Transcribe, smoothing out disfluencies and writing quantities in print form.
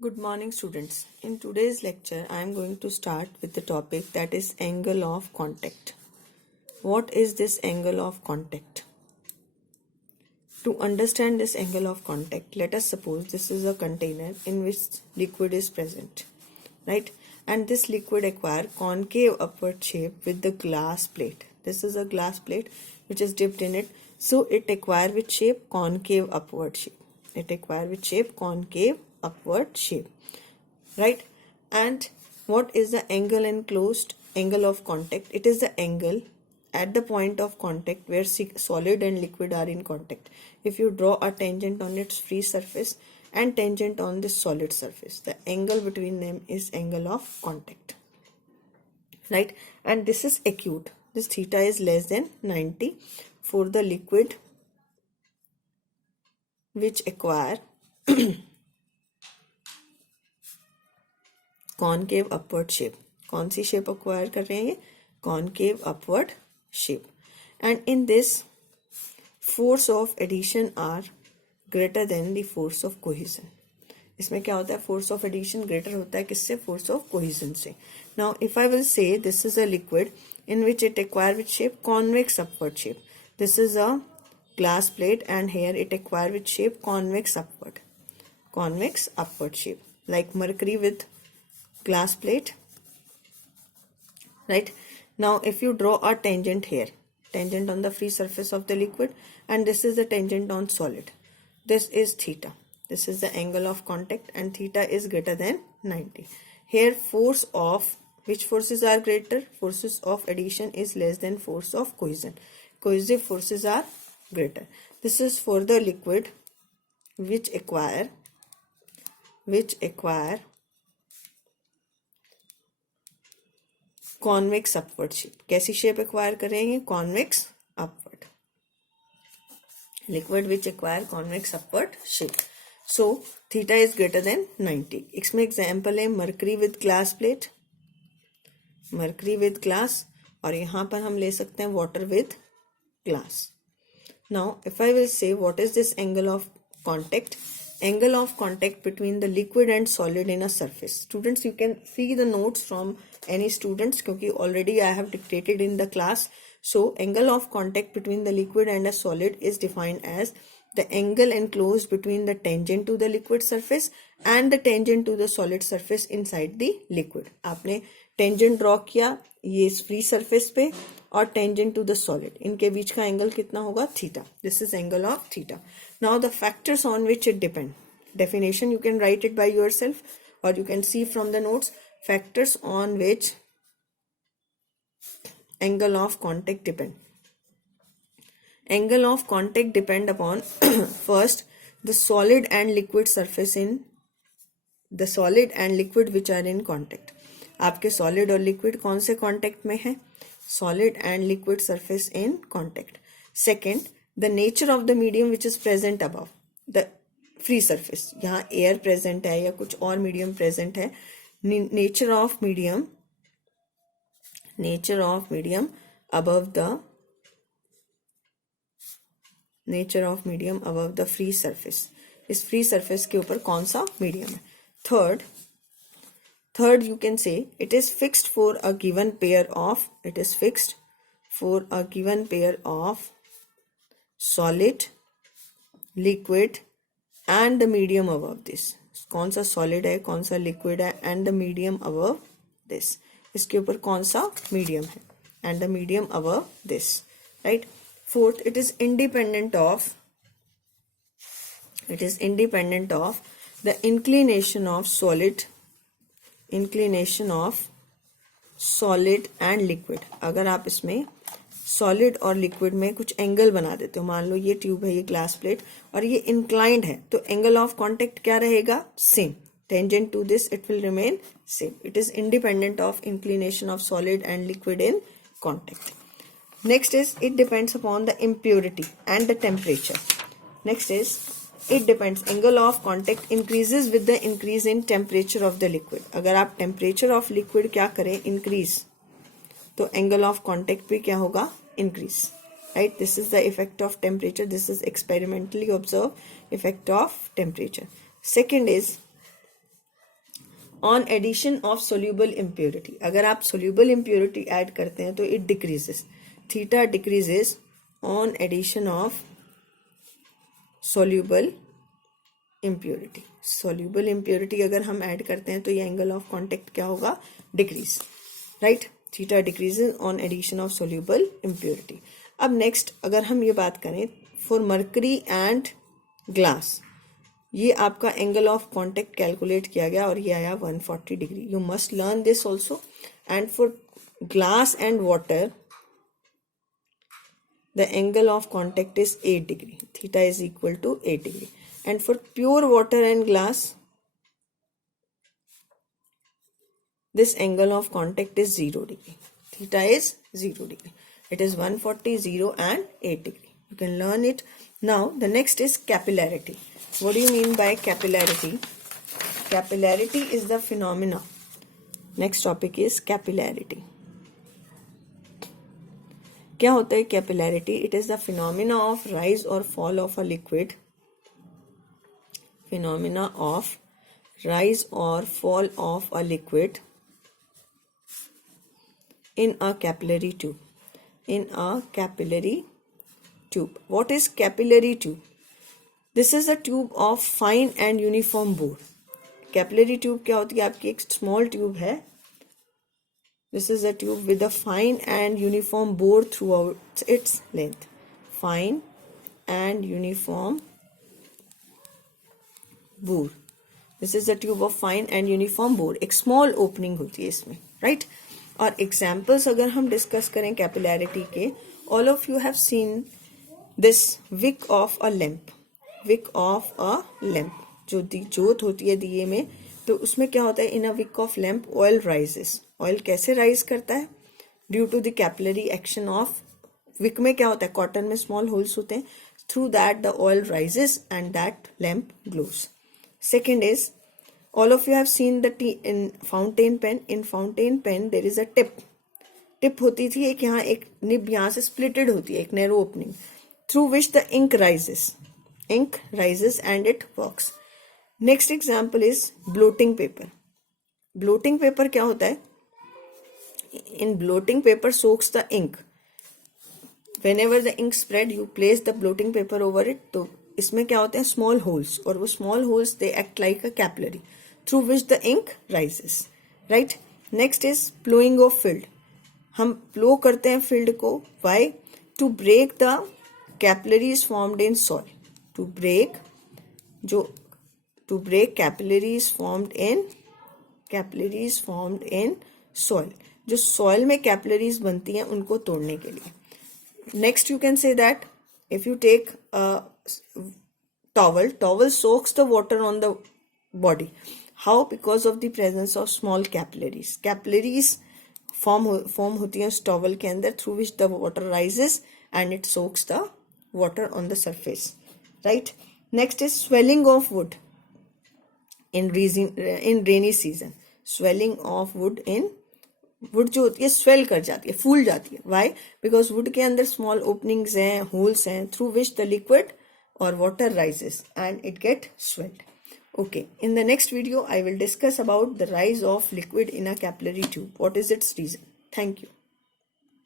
Good morning, students. In today's lecture, I am going to start with the topic that is angle of contact. What is this angle of contact? To understand this angle of contact, let us suppose this is a container in which liquid is present, right? And this liquid acquire concave upward shape with the glass plate. This is a glass plate which is dipped in it, so it acquire which shape? Concave upward shape. It acquire which shape? Concave upward shape, right? And what is the angle enclosed? Angle of contact. It is the angle at the point of contact where solid and liquid are in contact. If you draw a tangent on its free surface and tangent on this solid surface, the angle between them is angle of contact, right? And this is acute. This theta is less than 90 for the liquid which acquire concave upward shape. कौन सी shape acquire कर रहे हैं ये? Concave upward shape. And in this force of adhesion are greater than the force of cohesion. इसमें क्या होता है? फोर्स ऑफ एडिशन ग्रेटर होता है किससे? फोर्स ऑफ कोहिजन से. Now if I will say this is a liquid in which it acquire which shape? Convex upward shape. This is a glass plate and here it acquire which shape? Convex upward. Convex upward shape. Like mercury with glass plate, right? Now if you draw a tangent here, tangent on the free surface of the liquid, and this is the tangent on solid, this is theta. This is the angle of contact and theta is greater than 90. Here force of which forces are greater? Forces of addition is less than force of cohesion. Cohesive forces are greater. This is for the liquid which acquire convex upward shape. कैसी shape acquire करेंगे? Convex upward. Liquid which acquire convex upward shape. So theta is greater than 90. इसमें example है mercury with glass plate, mercury with glass, और यहां पर हम ले सकते हैं water with glass. Now if I will say what is this angle of contact? Angle of contact between the liquid and solid in a surface. Students, you can see the notes from any students क्योंकि already I have dictated in the class. So angle of contact between the liquid and a solid is defined as the angle enclosed between the tangent to the liquid surface and the tangent to the solid surface inside the liquid. आपने tangent draw किया ये free surface पे और tangent to the solid, इनके बीच का angle कितना होगा? Theta. This is angle of theta. Now the factors on which it depend. Definition you can write it by yourself और you can see from the notes. Factors on which angle of contact depend. Angle of contact depend upon first the solid and liquid surface in the solid and liquid which are in contact. आपके solid और liquid कौन से contact में है? Solid and liquid surface in contact. Second, the nature of the medium which is present above the free surface. यहाँ air present है या कुछ और medium present है. Nature of medium above the free surface. इस free surface के ऊपर कौन सा medium है? Third, you can say it is fixed for a given pair of solid, liquid and the medium above this. कौन सा solid है, कौन सा liquid है and the medium above this. इसके ऊपर कौन सा medium है and the medium above this, right? Fourth, it is independent of the inclination of solid and liquid. अगर आप इसमें solid और liquid में कुछ एंगल बना देते हो, मान लो ये ट्यूब है, ये ग्लास प्लेट और ये इंक्लाइंड है, तो एंगल ऑफ कॉन्टेक्ट क्या रहेगा? Same. Tangent to this it will remain same. It is independent of inclination of solid and liquid in contact. Next is it depends upon the impurity and the temperature. Next is it depends. Angle of contact increases with the increase in temperature of the liquid. अगर आप temperature of liquid क्या करें? increase, तो angle of contact भी क्या होगा? increase, right? This is the effect of temperature. This is experimentally observed effect of temperature. Second is on addition of soluble impurity, अगर आप सोल्यूबल इम्प्योरिटी ऐड करते हैं तो it decreases, theta decreases on addition of soluble impurity. Soluble impurity अगर हम add करते हैं तो ये एंगल ऑफ कॉन्टेक्ट क्या होगा, decrease, right, theta decreases on addition of soluble impurity. अब नेक्स्ट अगर हम ये बात करें फॉर मर्करी एंड ग्लास, ये आपका एंगल ऑफ कॉन्टेक्ट कैलकुलेट किया गया और ये आया 140 degree. You must learn this also. And for glass and water the angle of contact is 8 degree, theta is equal to 8 degree. And for pure water and glass, this angle of contact is 0 degree, theta is 0 degree. It is 140, 0 and 8 degree. You can learn it. Now the next is capillarity. What do you mean by capillarity? Capillarity is the phenomena. Next topic is capillarity. क्या होता है capillarity? It is the phenomena of rise और fall of a liquid, phenomena of rise और fall of a liquid in a capillary tube, in a capillary tube. What is capillary tube? This is a tube of fine and uniform bore. Capillary tube क्या होती है? आपकी एक small tube है. This is a tube with a fine and uniform bore throughout its length. Fine and uniform bore. This is a tube of fine and uniform bore. एक small opening होती है इसमें, right? और examples अगर हम discuss करें capillarity के, all of you have seen this wick of a lamp. Wick of a lamp. जो जोत होती है दिए में, तो उसमें क्या होता है? in a wick of lamp oil rises. Oil कैसे राइज करता है? Due to the capillary action of wick में क्या होता है? कॉटन में स्मॉल होल्स होते हैं, through that the oil rises and that lamp glows. Second is all of you have seen the T in fountain pen. In fountain pen there is a tip होती थी एक, यहाँ एक nib यहाँ से splitted होती है, एक narrow opening, through which the ink rises and it works. Next example is blotting paper. Blotting paper क्या होता है? In bloating paper soaks the ink. Whenever the ink spread, you place the bloating paper over it. तो इसमें क्या होते हैं? Small holes. और वो small holes they act like a capillary through which the ink rises. Right? Next is plowing of field. हम plow करते हैं field को. Why? To break the capillaries formed in soil. To break capillaries formed in soil. जो soil में capillaries बनती हैं उनको तोड़ने के लिए. Next you can say that if you take towel soaks the water on the body. How? Because of the presence of small capillaries form होती हैं उस टॉवल के अंदर, through which the water rises and it soaks the water on the surface, right. Next is swelling of wood in rainy season. Swelling of wood in would जो होती है swell कर जाती है, फूल जाती है. वाई? बिकॉज वुड के अंदर स्मॉल ओपनिंग्स हैं, होल्स हैं, थ्रू विच द लिक्विड और water rises and it get swelled. Okay, in the next video I will discuss about the rise of liquid in a capillary tube. What is its reason? Thank you.